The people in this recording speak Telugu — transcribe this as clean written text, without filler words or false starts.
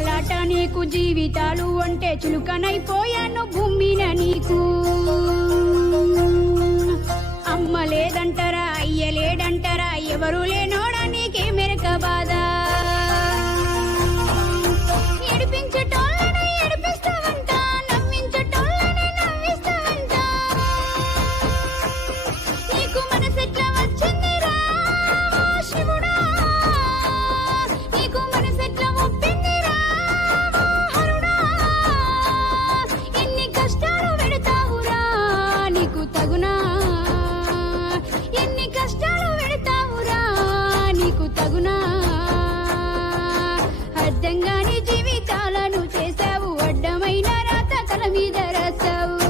అమ్మలాట నీకు జీవితాలు అంటే చులుకనైపోయాను భూమిన నీకు అమ్మ లేదంటారా అయ్య లేడంటారా ఎవరు లేనోడా నీకే మెరక బాధ ఏడిపించటోళ్ళనే ఏడిపిస్తావంట నవ్వించటోళ్ళనే నవ్విస్తావంట నీకు మనసెట్లా వచ్చిందిరా శివుడా నీకు మనసెట్లా ఒప్పిందిరా హరుడా ఎన్ని కష్టాలు పెడతావురా నీకు తగునా ఎన్ని కష్టాలు పెడతావురా నీకు తగునా అర్థంగాని జీవితాలను చేశావు అడ్డమైన రాత తల మీద రాసావు